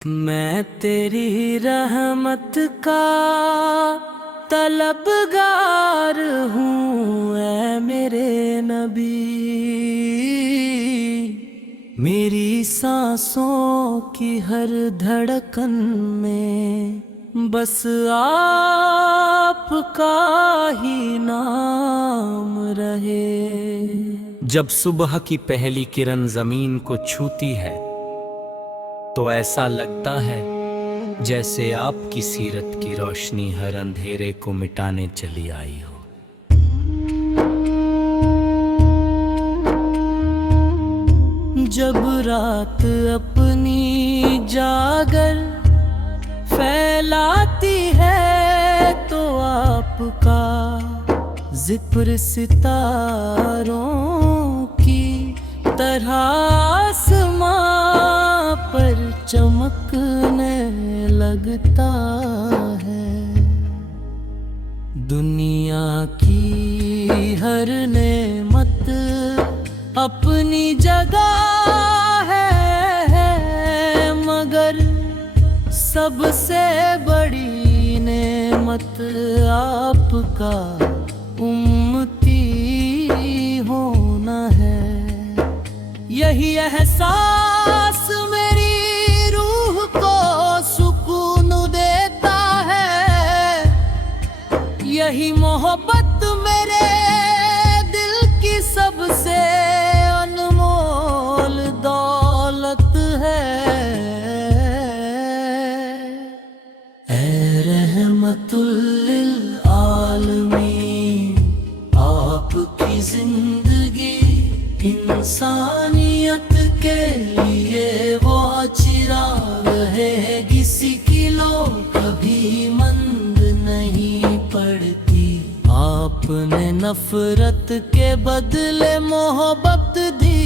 मैं तेरी रहमत का तलबगार हूँ ऐ मेरे नबी। मेरी सांसों की हर धड़कन में बस आपका ही नाम रहे। जब सुबह की पहली किरण जमीन को छूती है तो ऐसा लगता है जैसे आपकी सीरत की रोशनी हर अंधेरे को मिटाने चली आई हो। जब रात अपनी जागर फैलाती है तो आपका जिक्र सितारों की तरह आसमां पर चमकने लगता है। दुनिया की हर नेमत अपनी जगह है, मगर सबसे बड़ी नेमत आपका उम्मती होना है। यही एहसास मेरी रूह को सुकून देता है, यही मोहब्बत मेरे दिल की सबसे अनमोल दौलत है। ऐ रहमतुल लिल आलमीन, आपकी जिंदगी इंसानियत के लिए वो चिराग है। किसी की लो कभी मंद नहीं पड़ती, आपने नफरत के बदले मोहब्बत दी,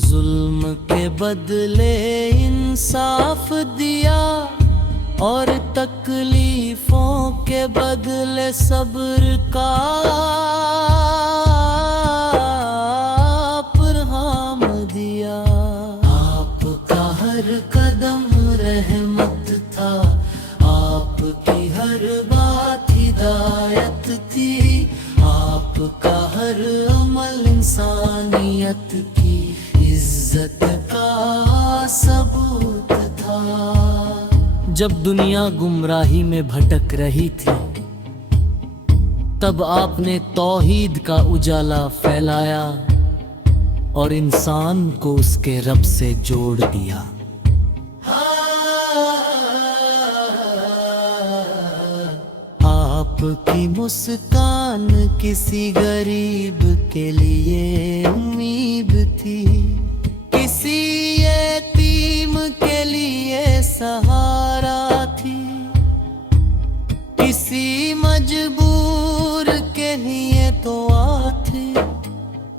जुल्म के बदले इंसाफ दिया और तकलीफों के बदले सब्र का परहाम दिया। आपका हर कदम रहमत था, आपकी हर बात हिदायत थी, आपका हर अमल इंसानियत की इज्जत का सबूत था। जब दुनिया गुमराही में भटक रही थी तब आपने तौहीद का उजाला फैलाया और इंसान को उसके रब से जोड़ दिया। आपकी मुस्कान किसी गरीब के लिए उम्मीद थी, किसी यतीम के लिए सहारा थी, किसी मजबूर के लिए दुआ थी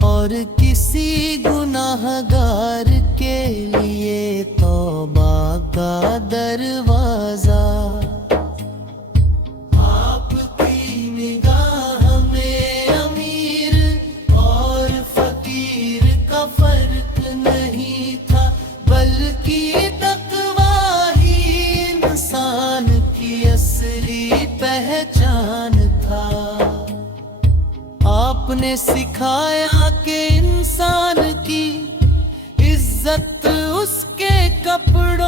और किसी गुनाहगार के लिए तौबा का दरवाजा। आपकी निगाह में अमीर और फकीर का फर्क नहीं था, बल्कि तक़वा ही इंसान की असली पहचान था। आपने सिखाया कि इंसान की इज्जत उसके कपड़ों,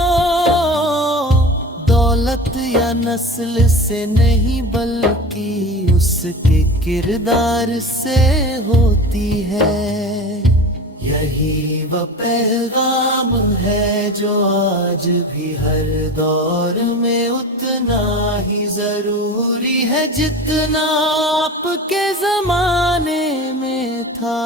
दौलत या नस्ल से नहीं बल्कि उसके किरदार से होती है। यही वह पैगाम है जो आज भी हर दौर में उतना ही जरूरी है जितना आपके जमाने में था।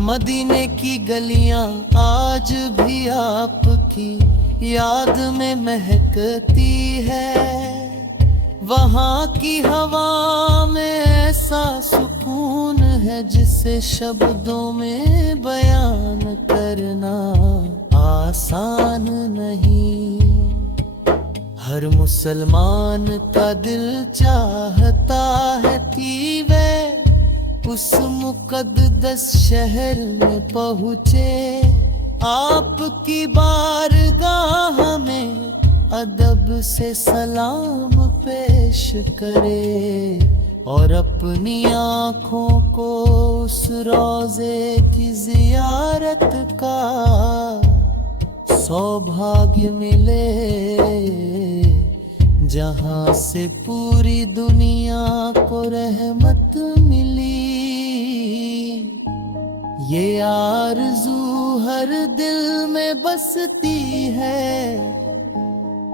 मदीने की गलियां आज भी आपकी याद में महकती है, वहाँ की हवा में ऐसा सुकून है जिसे शब्दों में बयान करना आसान नहीं। हर मुसलमान का दिल चाहता है कि वे اس مقدس شہر میں پہنچے، آپ کی بارگاہ میں ادب سے سلام پیش کرے، اور اپنی آنکھوں کو اس روضے کی زیارت کا سوبھاگیہ ملے، جہاں سے پوری دنیا کو رحمت ملی۔ یہ آرزو ہر دل میں بستی ہے،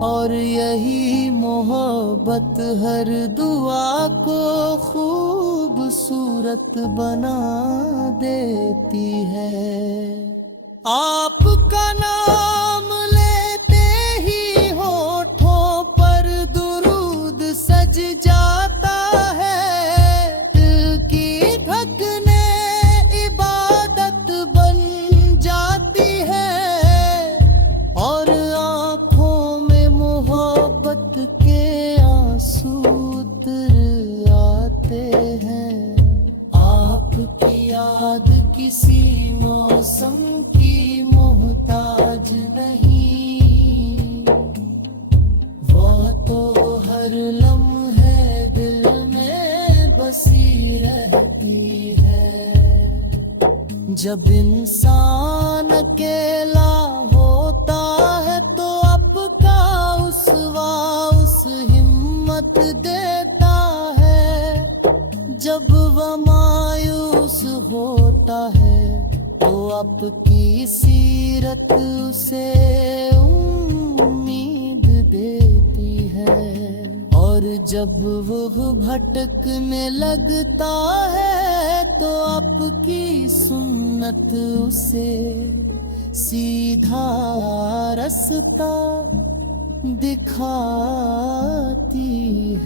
اور یہی محبت ہر دعا کو خوبصورت بنا دیتی ہے۔ آپ کا نام لیتے ہی ہونٹوں پر درود سج جاتا ہے، دل کی دھڑکنیں عبادت بن جاتی ہے، اور آنکھوں میں محبت کے آنسو اتر آتے ہیں۔ آپ کی یاد کسی موسم کی محتاج نہیں، وہ تو ہر لمحے دل میں بسی رہتی ہے۔ جب انسان اکیلا ہوتا ہے تو آپ کا اسوا اس ہمت دیتا ہے، جب وہ مایوس ہوتا ہے تو آپ کی سیرت اسے امید دیتی ہے، اور جب وہ بھٹکنے لگتا ہے تو آپ کی سنت اسے سیدھا رستہ دکھاتی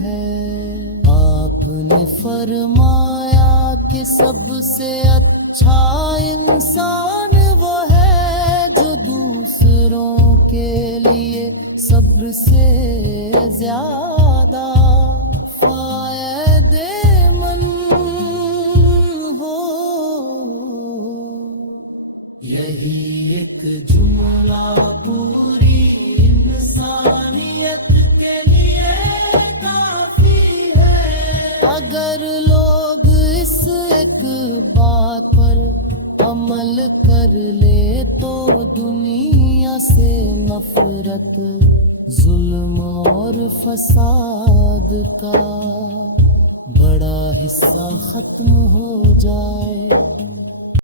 ہے۔ آپ نے فرمایا کہ سب سے اچھا انسان وہ ہے جو دوسروں کے لیے سب سے زیادہ فائدہ مند ہو۔ یہی ایک جملہ پوری انسانیت کے لیے کافی ہے۔ اگر لوگ اس ایک بات پر عمل کر لے تو دنیا سے نفرت، ظلم اور فساد کا بڑا حصہ ختم ہو جائے۔